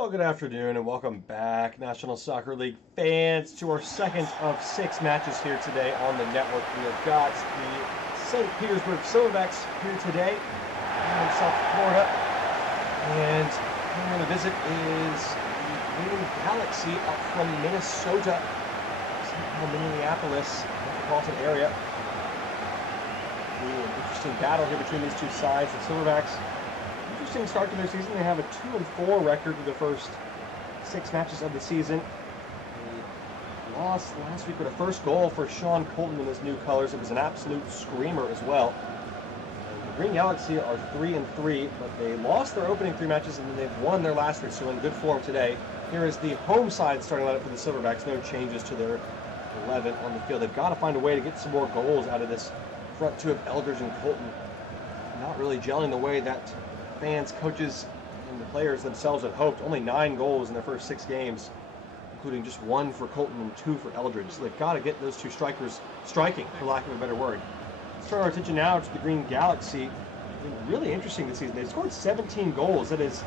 Well, good afternoon and welcome back, National Soccer League fans, to our second of 6 matches here today on the network. We have got the St. Petersburg Silverbacks here today in South Florida. And who we're going to visit is the Green Galaxy up from Minnesota, Minneapolis, metropolitan area. An interesting battle here between these two sides. The Silverbacks, interesting start to their season. They have a 2-4 record through the first 6 matches of the season. They lost last week with a first goal for Sean Colton in his new colors. It was an absolute screamer as well. And the Green Galaxy are 3-3, but they lost their opening 3 matches and then they've won their last 3, so in good form today. Here is the home side starting lineup for the Silverbacks. No changes to their 11 on the field. They've got to find a way to get some more goals out of this front two of Eldridge and Colton. Not really gelling the way that fans, coaches, and the players themselves had hoped. Only 9 goals in their first 6 games, including just 1 for Colton and 2 for Eldridge. So they've got to get those two strikers striking, for lack of a better word. Let's turn our attention now to the Green Galaxy. Really interesting this season. They've scored 17 goals. That is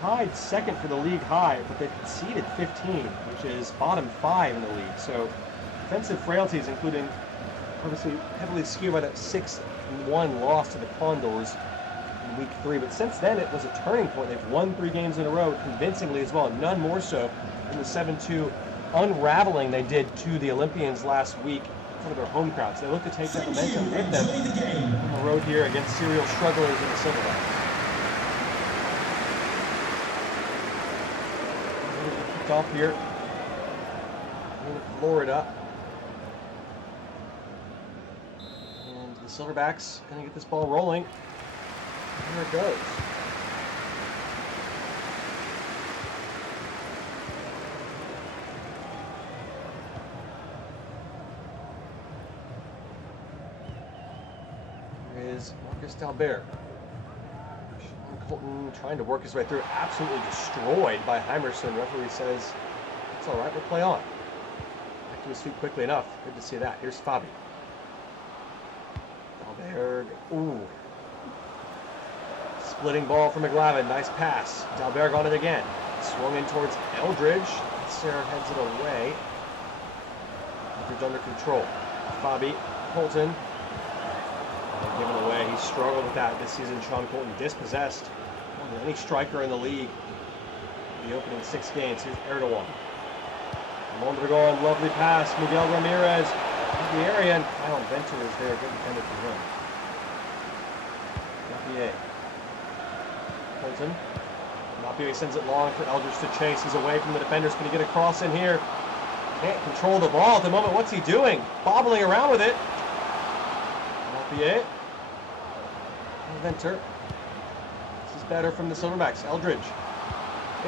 tied second for the league high, but they've conceded 15, which is bottom 5 in the league. So defensive frailties, including obviously heavily skewed by that 6-1 loss to the Condors in week 3, but since then it was a turning point. They've won 3 games in a row convincingly as well, none more so than the 7-2 unraveling they did to the Olympians last week in front of their home crowd. So they look to take that momentum with them on the road here against serial strugglers in the Silverbacks. Kicked off here in Florida. And the Silverbacks going to get this ball rolling. Here it goes. Here is Marcus Dalbert. Sean Colton trying to work his way through. Absolutely destroyed by Heimerson. Referee says it's all right, we'll play on. Back to his feet quickly enough. Good to see that. Here's Fabi. Dalbert. Ooh. Splitting ball for McLavin. Nice pass. Dalbert on it again. Swung in towards Eldridge. Sarah heads it away. Eldridge under control. Fabi. Colton. Given away. He struggled with that this season. Sean Colton dispossessed more than any striker in the league in the opening 6 games. Here's Erdogan. Mondragon. Lovely pass. Miguel Ramirez in the area. And Kyle Venter is there. Good defender for him. Napier. Colton. Napier sends it long for Eldridge to chase. He's away from the defenders. Can he get a cross in here? Can't control the ball at the moment. What's he doing? Bobbling around with it. Napier. Venter. This is better from the Silverbacks. Eldridge.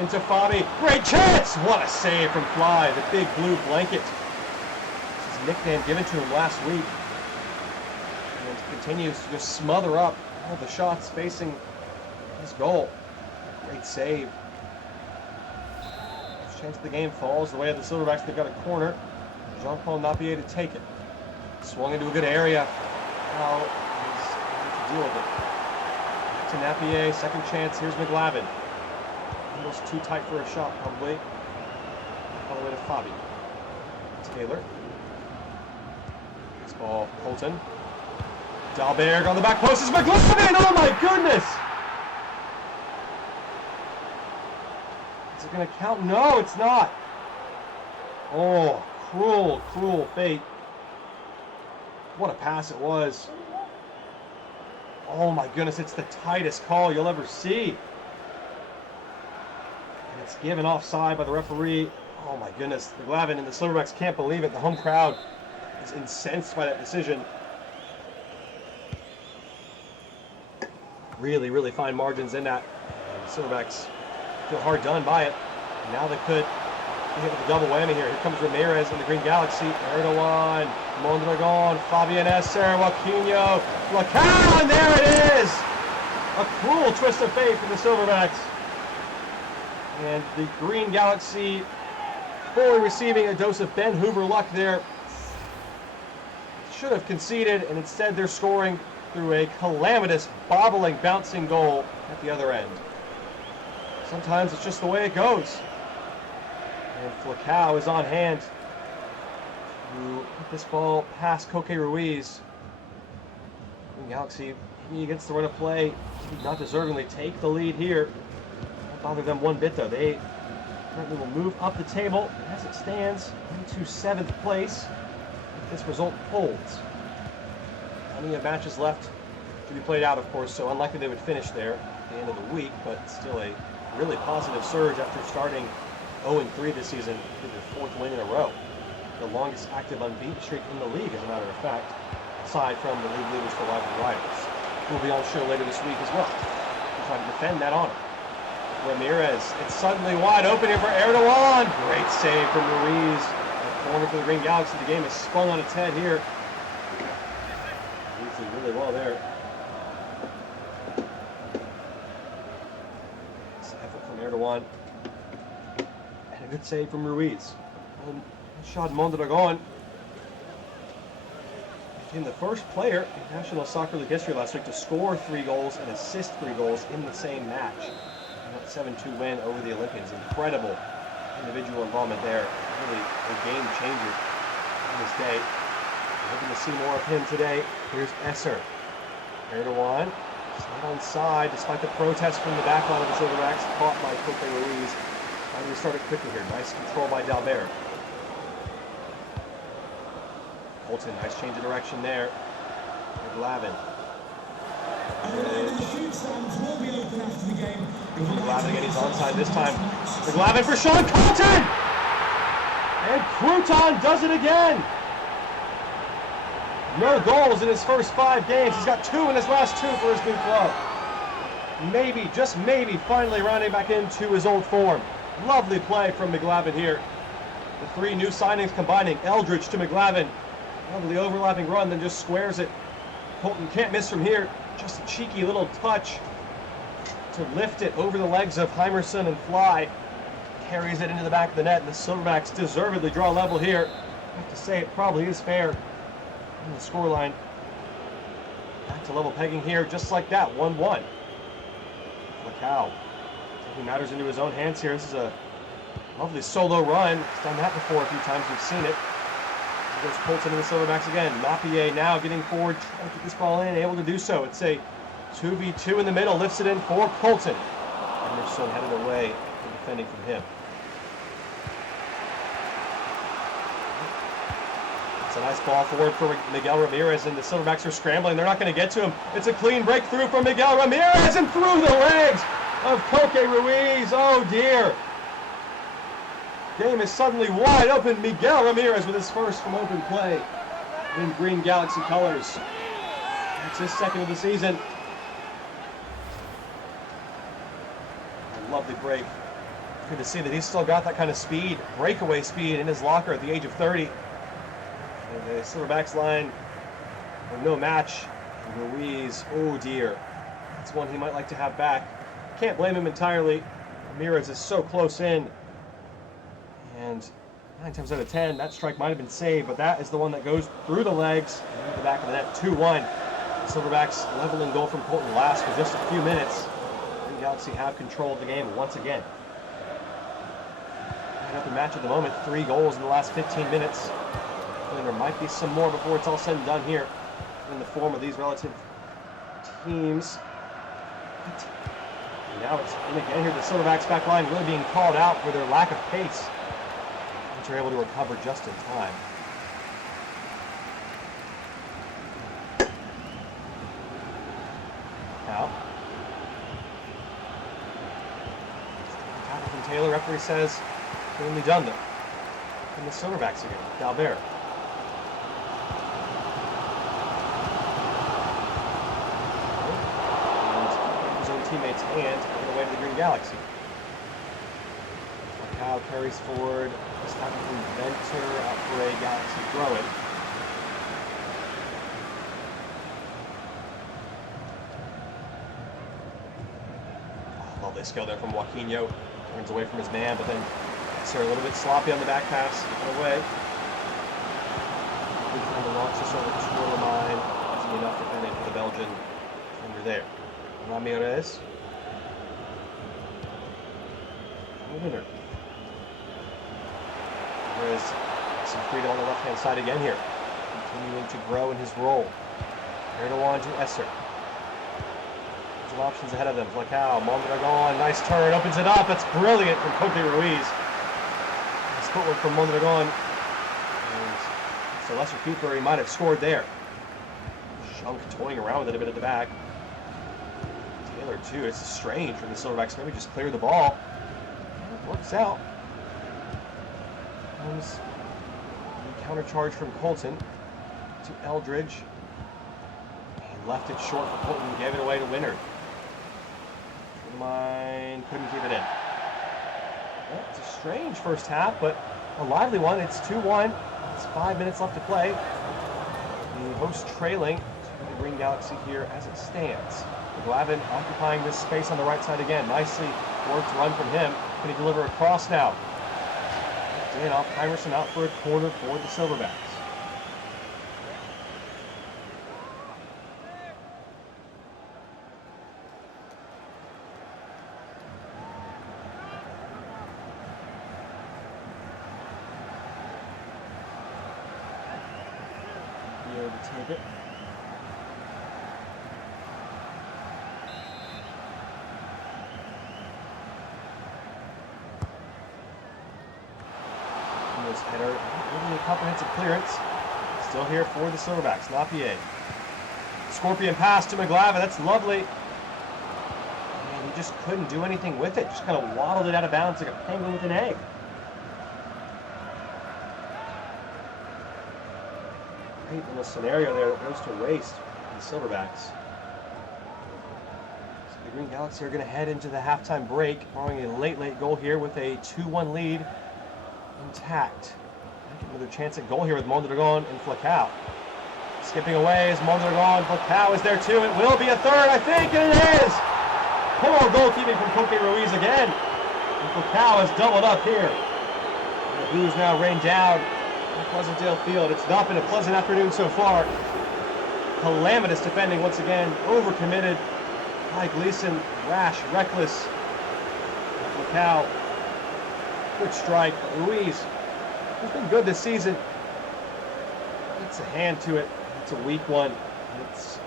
Into Fabi. Great chance! What a save from Fly, the big blue blanket. This is nickname given to him last week. And continues to just smother up all the shots facing his goal. Great save. First chance of the game falls the way of the Silverbacks. They've got a corner. Jean-Paul Napier to take it. Swung into a good area. Now he's going to deal with it. Back to Napier. Second chance. Here's McLavin. Almost too tight for a shot, probably. All the way to Fabi. Taylor. This ball, Colton. Dalberg on the back post is McLavin! Oh my goodness! Is it going to count? No, it's not. Oh, cruel, cruel fate. What a pass it was. Oh my goodness, it's the tightest call you'll ever see. And it's given offside by the referee. Oh my goodness, McLavin and the Silverbacks can't believe it. The home crowd is incensed by that decision. Really, really fine margins in that. The Silverbacks feel hard done by it. And now they could be hit with a double whammy here. Here comes Ramirez in the Green Galaxy. Erdogan, Mondragon, Fabian Esser, Joaquinho, Lacan, there it is! A cruel twist of fate for the Silverbacks. And the Green Galaxy fully receiving a dose of Ben Hoover luck there. Should have conceded, and instead they're scoring through a calamitous, bobbling, bouncing goal at the other end. sometimes it's just the way it goes. And Flacao is on hand to put this ball past Koke Ruiz. Galaxy, he gets the run of play, not deservingly take the lead here. Don't bother them one bit though. They currently will move up the table as it stands into 7th place if this result holds. Plenty of matches left to be played out, of course, so unlikely they would finish there at the end of the week, but still a really positive surge after starting 0-3 this season with their 4th win in a row. The longest active unbeaten streak in the league, as a matter of fact, aside from the league leaders for rival rivals. We'll be on show later this week as well to try to defend that honor. Ramirez, it's suddenly wide open here for Erdogan. Great save from Ruiz. A corner for the Green Galaxy. The game is spun on its head here. Ruiz did really well there. Nice effort from Erdogan. And a good save from Ruiz. And Shad Mondragon became the first player in National Soccer League history last week to score 3 goals and assist 3 goals in the same match. That 7-2 win over the Olympians. Incredible individual involvement there. Really a game changer on this day. We're hoping to see more of him today. Here's Esser. Erdogan is not onside despite the protest from the back line of the Silverbacks, caught by Koke Ruiz. Trying to restart it quickly here. Nice control by Dalbert. Colton, nice change of direction there. Glavin. Glavin again, he's onside this time. Glavin for Sean Colton! And Crouton does it again! No goals in his first 5 games. He's got 2 in his last 2 for his new club. Maybe, just maybe, finally rounding back into his old form. Lovely play from McGlavin here. The 3 new signings combining Eldridge to McGlavin. Lovely overlapping run, then just squares it. Colton can't miss from here. Just a cheeky little touch to lift it over the legs of Heimerson and fly. Carries it into the back of the net, and the Silverbacks deservedly draw level here. I have to say, it probably is fair. And the scoreline back to level pegging here, just like that, 1-1. Flacao taking matters into his own hands here. This is a lovely solo run. He's done that before a few times. We've seen it. Goes Colton and the Silverbacks again. Napier now getting forward, trying to get this ball in, able to do so. It's a 2v2 in the middle, lifts it in for Colton. Anderson headed away and defending from him. It's a nice ball forward for Miguel Ramirez, and the Silverbacks are scrambling. They're not going to get to him. It's a clean breakthrough from Miguel Ramirez and through the legs of Koke Ruiz. Oh dear. Game is suddenly wide open. Miguel Ramirez with his first from open play in Green Galaxy colors. That's his 2nd of the season. A lovely break. Good to see that he's still got that kind of speed, breakaway speed in his locker at the age of 30. And the Silverbacks line with no match. Ruiz, oh dear. That's one he might like to have back. Can't blame him entirely. Ramirez is so close in. And 9 times out of 10, that strike might have been saved, but that is the one that goes through the legs and into the back of the net. 2-1. The Silverbacks leveling goal from Colton last for just a few minutes. The Galaxy have controlled the game once again. Another match at the moment, 3 goals in the last 15 minutes. And there might be some more before it's all said and done here in the form of these relative teams. And now it's in again here. The Silverbacks back line really being called out for their lack of pace. They're able to recover just in time. Now, tackle from Taylor. Referee says cleanly done though. And the Silverbacks again. Dalbert. And his own teammate's hand taken away to the Green Galaxy. Flacao carries forward. This tackle from Venter out for a Galaxy throw-in. Lovely skill there from Joaquinho. Turns away from his man, but then Esser a little bit sloppy on the back pass. Taken away. Trying to launch this over the scorer line. Easy enough defending for the Belgian defender there. Ramirez. winner. There is some freedom on the left-hand side again here. Continuing to grow in his role. Erdogan to Esser. Some options ahead of them. Flacao, Mondragon, nice turn, opens it up. That's brilliant from Cote Ruiz. Nice footwork from Mondragon. And it's a lesser keeper, he might have scored there. Shunk toying around with it a bit at the back. Taylor too, it's strange for the Silverbacks. Maybe just clear the ball. It works out. Comes the counter charge from Colton to Eldridge. And left it short for Colton, gave it away to Leonard. Mine couldn't keep it in. Well, it's a strange first half, but a lively one. It's 2-1. It's 5 minutes left to play. The host trailing to the Green Galaxy here as it stands. Glavin occupying this space on the right side again. Nicely worked run from him. Can he deliver a cross now? Dan off Hymerson out for a corner for the Silverbacks. To take it. This header, really a comprehensive clearance. Still here for the Silverbacks. Napier. Scorpion pass to McGlavin. That's lovely. And he just couldn't do anything with it. Just kind of waddled it out of bounds like a penguin with an egg. Great little scenario there that goes to waste for the Silverbacks. So the Green Galaxy are going to head into the halftime break, following a late goal here with a 2-1 lead intact. Another chance at goal here with Mondragon and Flacao. Skipping away is Mondragon. Flacao is there too. It will be a third, I think, and it is! Poor goalkeeping from Cote Ruiz again. And Flacao has doubled up here. And the Blues now rain down on Pleasantdale Field. It's not been a pleasant afternoon so far. Calamitous defending once again. Overcommitted by Gleason. Rash, reckless. Flacao. Good strike. Ruiz has been good this season. It's a hand to it. It's a weak one. It's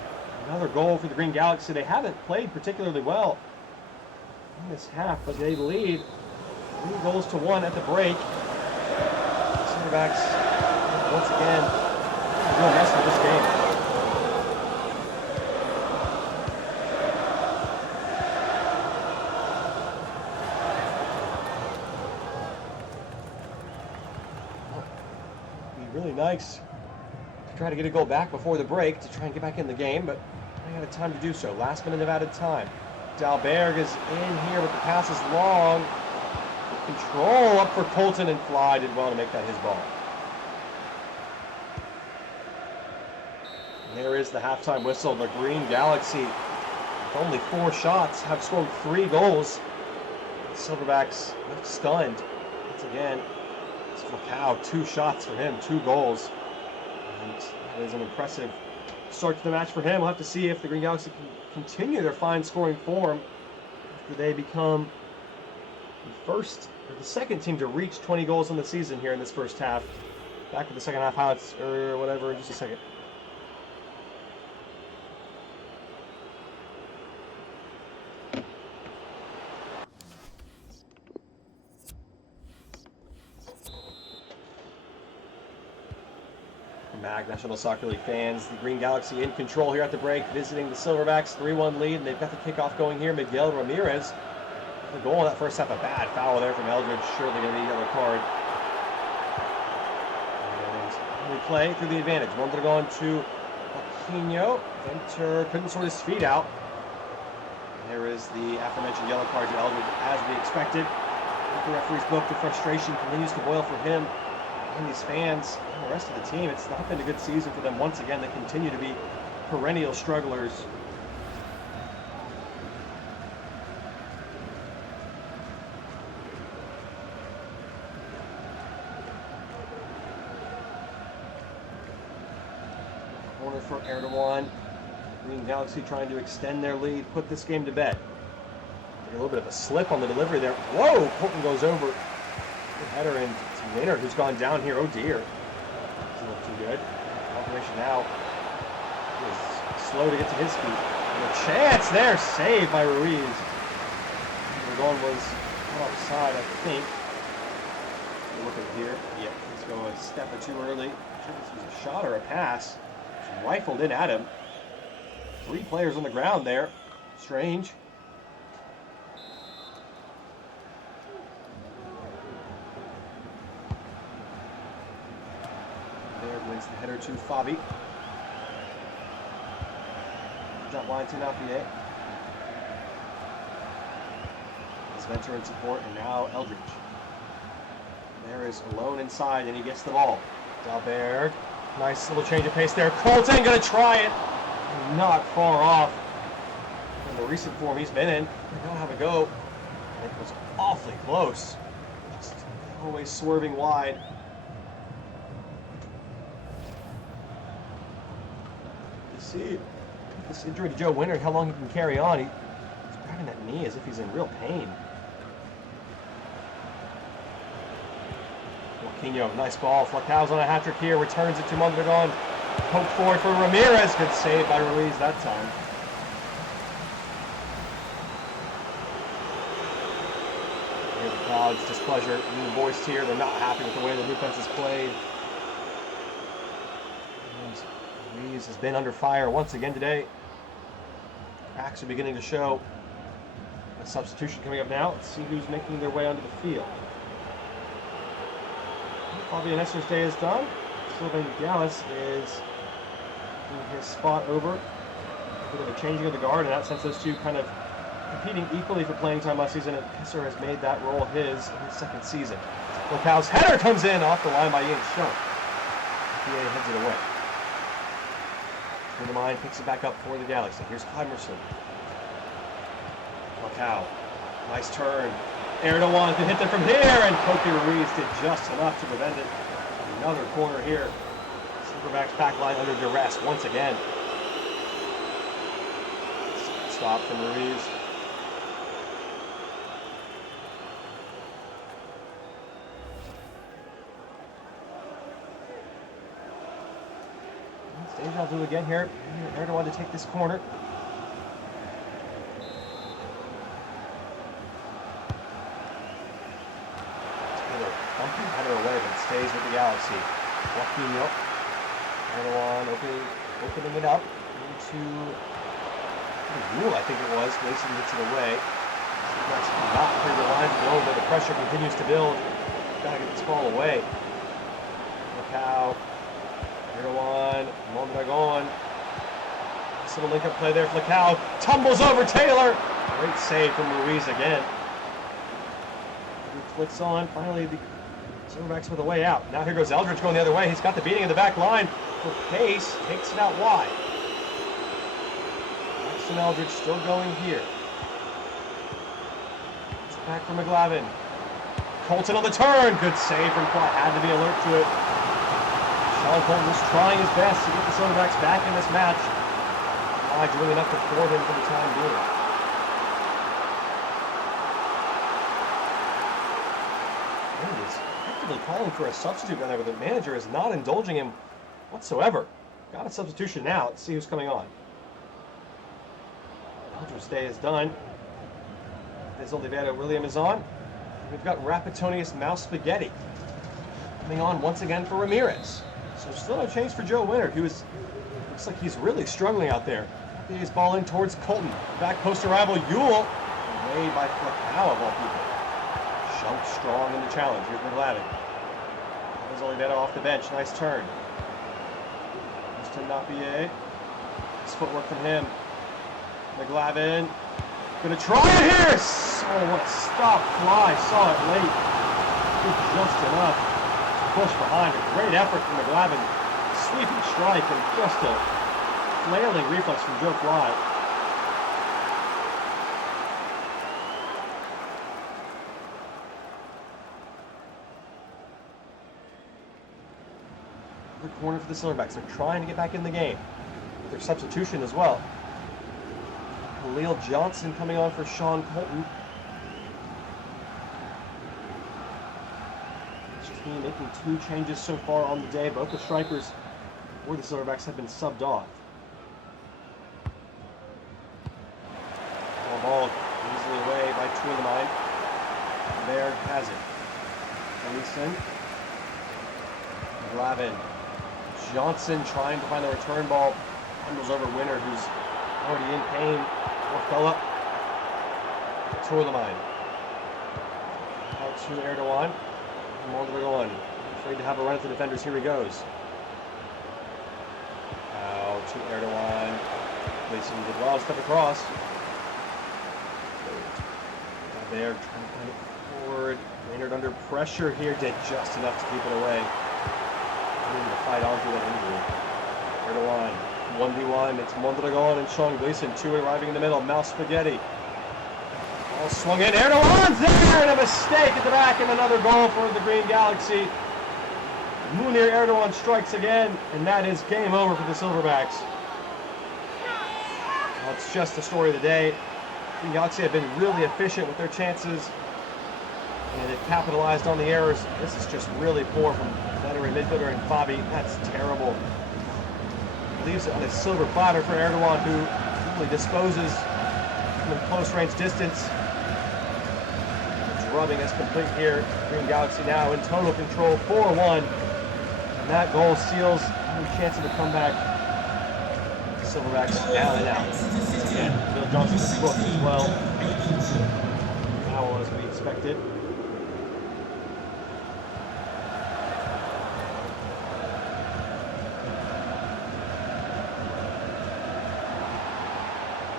another goal for the Green Galaxy. They haven't played particularly well in this half, but they lead 3-1 at the break. Silverbacks once again a real mess with this game. Really nice to try to get a goal back before the break to try and get back in the game, but they had time to do so. Last minute of added time. Dalberg is in here, but the pass is long. Control up for Colton, and Fly did well to make that his ball. And there is the halftime whistle. The Green Galaxy, with only 4 shots, have scored 3 goals. The Silverbacks left stunned once again. Flacao, 2 shots for him, 2 goals. And that is an impressive start to the match for him. We'll have to see if the Green Galaxy can continue their fine scoring form after they become the second team to reach 20 goals in the season here in this first half. Back with the second half highlights or whatever in just a second. MAG National Soccer League fans, the Green Galaxy in control here at the break, visiting the Silverbacks, 3-1 lead, and they've got the kickoff going here. Miguel Ramirez, the goal in that first half, a bad foul there from Eldridge, surely going to need a yellow card. And we play through the advantage. Mondragon to Aquino. Venter couldn't sort his feet out. And there is the aforementioned yellow card to Eldridge, as we expected. With the referee's book, the frustration continues to boil for him and these fans and the rest of the team. It's not been a good season for them. Once again, they continue to be perennial strugglers. Corner for Erdogan. Green Galaxy trying to extend their lead, put this game to bed. A little bit of a slip on the delivery there. Whoa! Colton goes over. Good header, and it's Maynard who's gone down here. Oh dear. Doesn't look too good. Operation now is slow to get to his feet. And a chance there. Saved by Ruiz. Dragon was offside, I think. Look at here. Yeah, he's going a step or two early. I'm sure this was a shot or a pass. It's rifled in at him. 3 players on the ground there. Strange. There wins the header to Fabi. Jump line to Napier. Venter in support, and now Eldridge. There is alone inside, and he gets the ball. Dalberg, nice little change of pace there. Colton gonna try it. Not far off. In the recent form he's been in, they don't have a go. It was awfully close. Just always swerving wide. You see this injury to Joe Winter, how long he can carry on. He's grabbing that knee as if he's in real pain. Joaquinho, nice ball. Falcao's on a hat trick here. Returns it to Mondragon. Poked forward for Ramirez. Good save by Ruiz that time. Here the crowd's displeasure in the voice here. They're not happy with the way the defense is played. And Ruiz has been under fire once again today. Cracks are beginning to show. A substitution coming up now. Let's see who's making their way onto the field. Fabian Esser's day is done. Sylvain Gallus is in his spot over. A bit of a changing of the guard. In that sense, those two kind of competing equally for playing time last season, and Esser has made that role his in his second season. Falcao's header comes in off the line by Ian Schoen. PA heads it away. Mind picks it back up for the Galaxy. Here's Heimerson. Falcao. Nice turn. Erdogan can hit them from here, and Koke Ruiz did just enough to prevent it. Another corner here. Silverbacks back line under duress once again. Stop from Ruiz. Deja vu again here. Erdogan to take this corner. Bumping header away, but it stays with the Galaxy. Joaquinho. Erdogan opening it up into Rule, I think it was. Mason gets it away. That's not clear the line to go, but the pressure continues to build. Gotta get this ball away. Falcao. Erdogan, Mondragon. Nice little link-up play there. Falcao tumbles over Taylor. Great save from Ruiz again. He flicks on. Finally, the Silverbacks with a way out. Now here goes Eldridge going the other way. He's got the beating in the back line for pace. Takes it out wide. Maxton Eldridge still going here. It's back for McGlavin. Colton on the turn. Good save from Clark. Had to be alert to it. Sean Colton was trying his best to get the Silverbacks back in this match. Not doing enough to thwart him for the time being. He is actively calling for a substitute down there, but the manager is not indulging him whatsoever. Got a substitution now. Let's see who's coming on. Eldridge's day is done. As Oliveira William is on. We've got Rapatonius Mouse Spaghetti coming on once again for Ramirez. So still no change for Joe Winter, who looks like he's really struggling out there. He's ball in towards Colton. Back post arrival, Yule. Made by Falcao of all people. Shunked strong in the challenge. Here's McGlavin. There's Oliveira off the bench. Nice turn. Just to Napier. Nice footwork from him. McGlavin. Gonna try it here! Oh, what a stop fly. Saw it late. Did just enough to push behind. A great effort from McGlavin. Sweeping strike and just a flailing reflex from Joe Fly. Good corner for the Silverbacks. They're trying to get back in the game. Their substitution as well. Khalil Johnson coming on for Sean Colton. team making 2 changes so far on the day. Both the strikers or the Silverbacks have been subbed off. Ball easily away by 2 in the mind. There has it. Gleason. Glavin. Johnson trying to find the return ball. Handles over Winter, who's already in pain. Poor fella. 2 in the mind. Out to Erdogan. Erdogan. Afraid to have a run at the defenders. Here he goes. Out to Erdogan. Gleason did well to step across. There, trying to find it forward. Maynard under pressure here, did just enough to keep it away. Needing to fight on through that injury. Erdogan, 1v1. It's Mondragon and Sean Gleason, 2 arriving in the middle. Mouse Spaghetti. All swung in. Erdogan's there, and a mistake at the back, and another goal for the Green Galaxy. Munir Erdogan strikes again, and that is game over for the Silverbacks. Well, it's just the story of the day. The Galaxy have been really efficient with their chances, and they've capitalized on the errors. This is just really poor from veteran midfielder and Fabi. That's terrible. Leaves it on a silver platter for Erdogan, who really disposes from close range distance. The drubbing is complete here. Green Galaxy now in total control, 4-1. And that goal seals any chance of a comeback. Silverbacks down and out. Again, Bill Johnson's booked as well. Foul as we expected.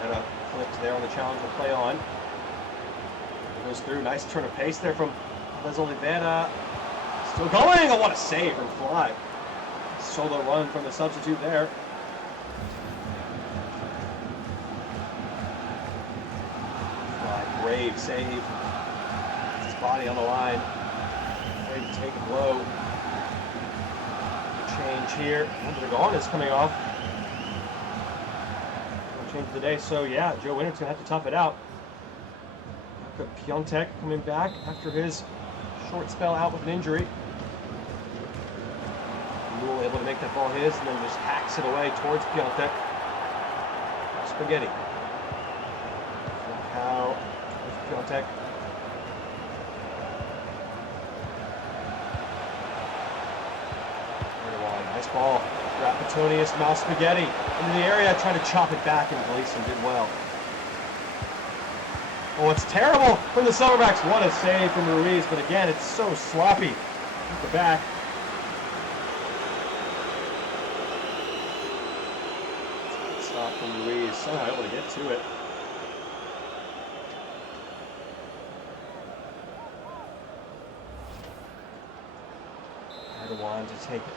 And a flipped there on the challenge will play on. Goes through, nice turn of pace there from Les Oliveira. Still going! Oh, what a save from Fly. Solo run from the substitute there. Brave save. His body on the line. Ready to take a blow. Change here. Mondragon is coming off. Change of the day. So yeah, Joe Winter's gonna have to tough it out. Piontek coming back after his short spell out with an injury. Newell able to make that ball his and then just hacks it away towards Piontek. Spaghetti. How? Piontek. Nice ball. Rapatonius, Mouse Spaghetti into the area, trying to chop it back, and Gleason did well. Oh, it's terrible from the Silverbacks. What a save from Ruiz, but again, it's so sloppy at the back. Stop from Ruiz, somehow able to get to it. Erdogan to take it.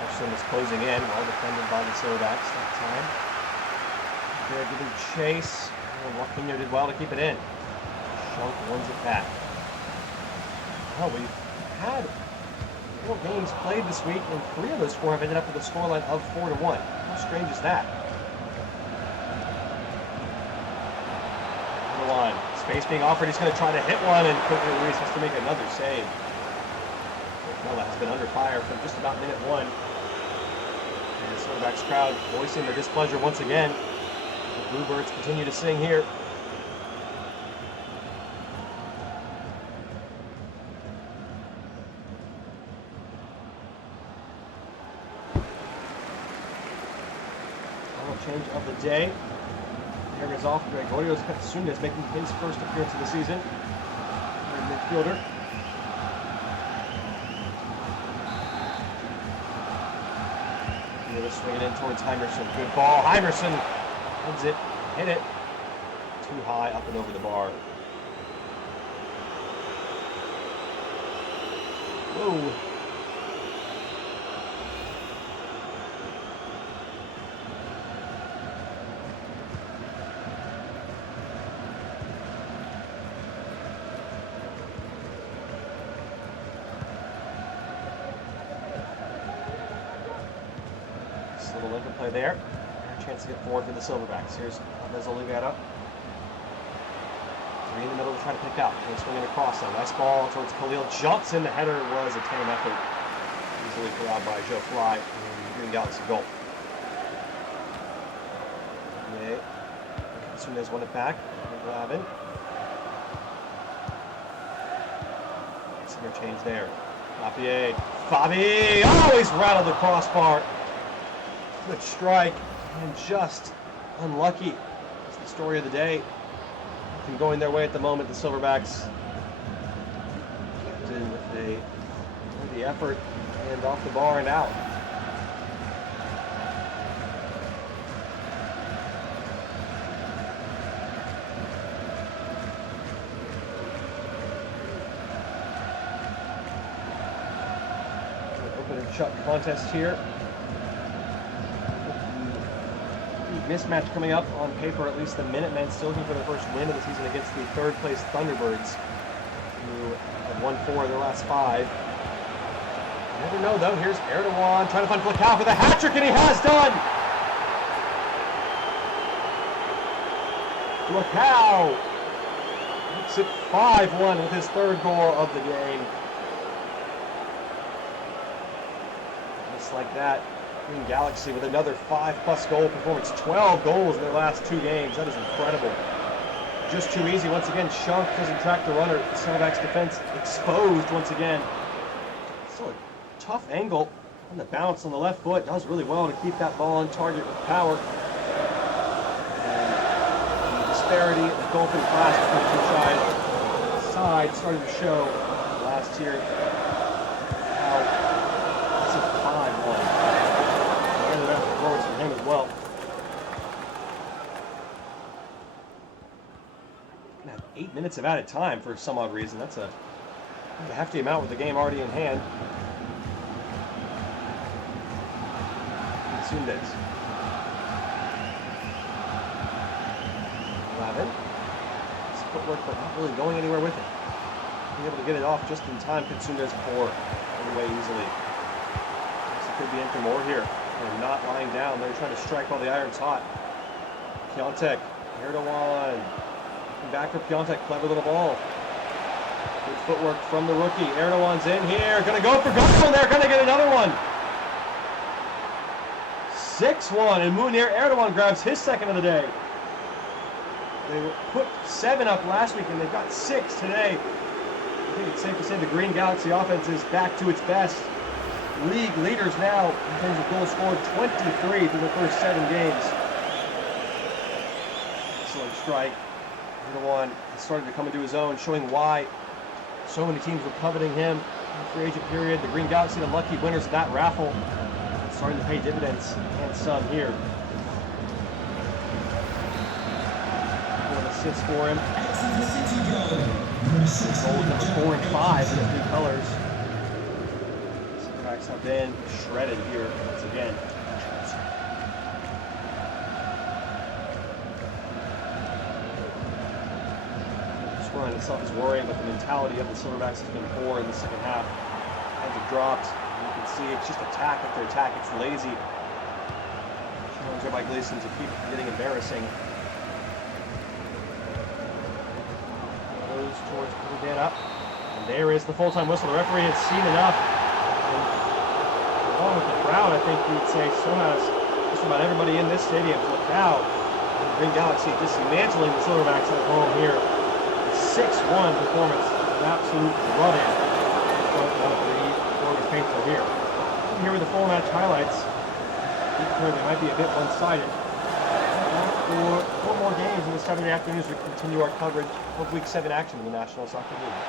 Anderson is closing in, well defended by the Silverbacks that time. They're giving chase. Joaquinho did well to keep it in. Shunk wins it back. Well, we've had 4 games played this week, and 3 of those 4 have ended up with a scoreline of 4-1. How strange is that? On the line. Space being offered, he's going to try to hit one, and quickly Ruiz has to make another save. Mela has been under fire from just about minute 1. And the Silverbacks crowd voicing their displeasure once again. The Bluebirds continue to sing here. Final change of the day. There is off Gregorios Katsunas making his first appearance of the season. Midfielder. He's swinging in towards Heimerson. Good ball. Heimerson wins it. Hit it. Too high up and over the bar. Whoa. Little link and play there. Chance to get forward for the Silverbacks. Here's Alves Oliveira. 3 in the middle try to pick out. And swinging across a nice ball towards Khalil. Jumps in. The header was a tame effort. Easily corralled by Joe Fly and Green Galaxy goal. Okay. Sunez won it back. Glavin. Interchange there. Lapierre. Fabi! Always rattled the crossbar. Good strike. And just unlucky. It's the story of the day. Nothing going their way at the moment. The Silverbacks kept in with the effort and off the bar and out. Open and shut contest here. Mismatch coming up on paper. At least the Minutemen still looking for their first win of the season against the third place Thunderbirds, who have won 4 of their last 5. You never know though. Here's Erdogan trying to find Falcao for the hat trick, and he has done. Falcao makes it 5-1 with his 3rd goal of the game. Just like that. Green Galaxy with another 5+ goal performance. 12 goals in their last 2 games. That is incredible. Just too easy. Once again, Shunk doesn't track the runner. The Silverbacks defense exposed once again. Still a tough angle on the bounce on the left foot. Does really well to keep that ball on target with power. And the disparity, the gulf in class between the two sides started to show last year. How it's a 5-1. Performance for him as well. Now, 8 minutes of added time for some odd reason. That's a hefty amount with the game already in hand. Sunez. Lavin. Footwork, but not really going anywhere with it. Being able to get it off just in time. Sunez pour away easily. This could be in for more here. They're not lying down. They're trying to strike while the iron's hot. Piontek, Erdogan. Back for Piontek. Clever little ball. Good footwork from the rookie. Erdogan's in here. Gonna go for goal, and they're gonna get another one. 6-1, and Munir Erdogan grabs his 2nd of the day. They put 7 up last week, and they've got 6 today. I think it's safe to say the Green Galaxy offense is back to its best. League leaders now in terms of goals scored, 23 through the first 7 games. Excellent strike. Erdogan has started to come into his own, showing why so many teams were coveting him in the free agent period. The Green Galaxy, the lucky winners of that raffle, starting to pay dividends and some here. 4 assists for him. Goals number 4 and 5 in the 3 colors. Have been shredded here once again. The scoreline itself is worrying, but the mentality of the Silverbacks has been poor in the second half. Heads have dropped. You can see it's just attack after attack. It's lazy. Challenge there by Gleason to keep it getting embarrassing. Goes towards Pulgan up. And there is the full-time whistle. The referee has seen enough. Along with the crowd, I think you'd say so has just about everybody in this stadium. Falcao and the Green Galaxy dismantling the Silverbacks at home here. A 6-1 performance, an absolute run-in for the Florida faithful here. Here with the full match highlights. They might be a bit one-sided. For 4 more games in the Saturday afternoons, we continue our coverage of Week 7 action in the National Soccer League.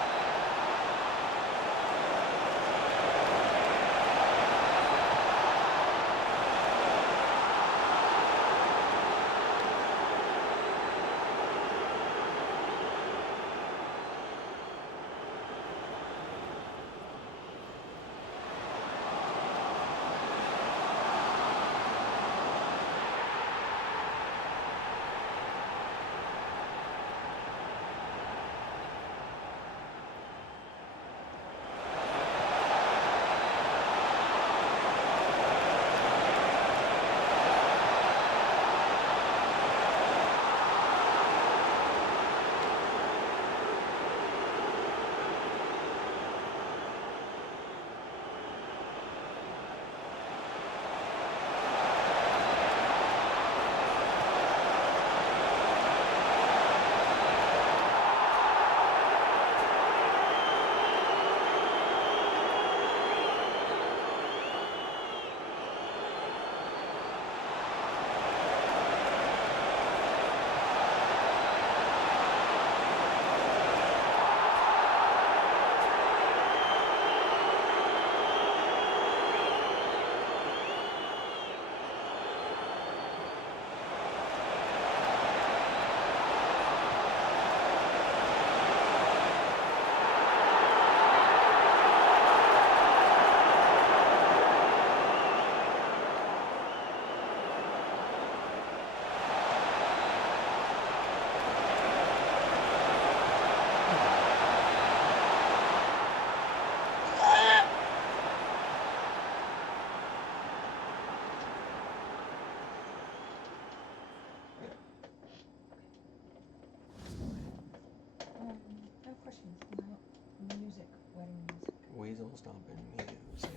School's not been music.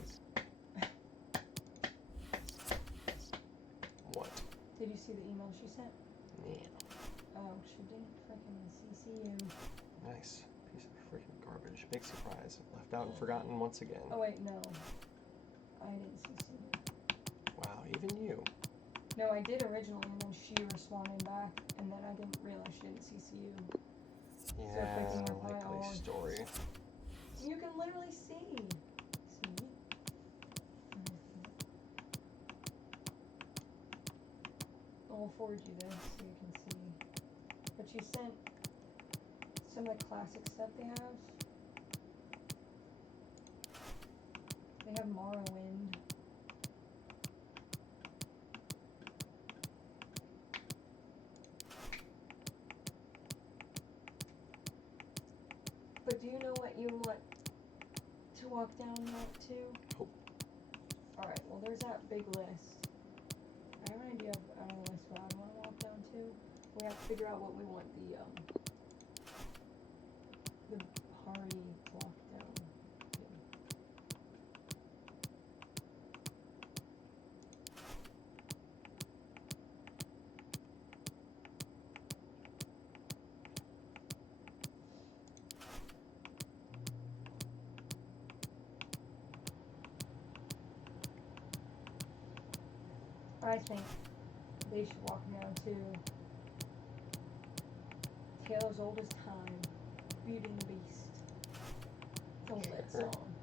What? Did you see the email she sent? Yeah. Oh, she didn't freaking CC you. Nice. Piece of freaking garbage. Big surprise. Left out and forgotten once again. Oh, wait, no. I didn't CC you. Wow, even you. No, I did originally, and then she responded back, and then I didn't realize she didn't CC you. Yeah, So reply likely all. story. You can literally see. See? I'll forward you this so you can see. But she sent some of the classic stuff they have. They have Morrowind. But do you know what you want to walk down that to? Nope. Alright, well there's that big list. I have an idea of a list what I want to walk down to. We have to figure out what we want the party to walk down to. I think they should walk down to Taylor's Oldest Time, Beauty and the Beast. It's a lit song.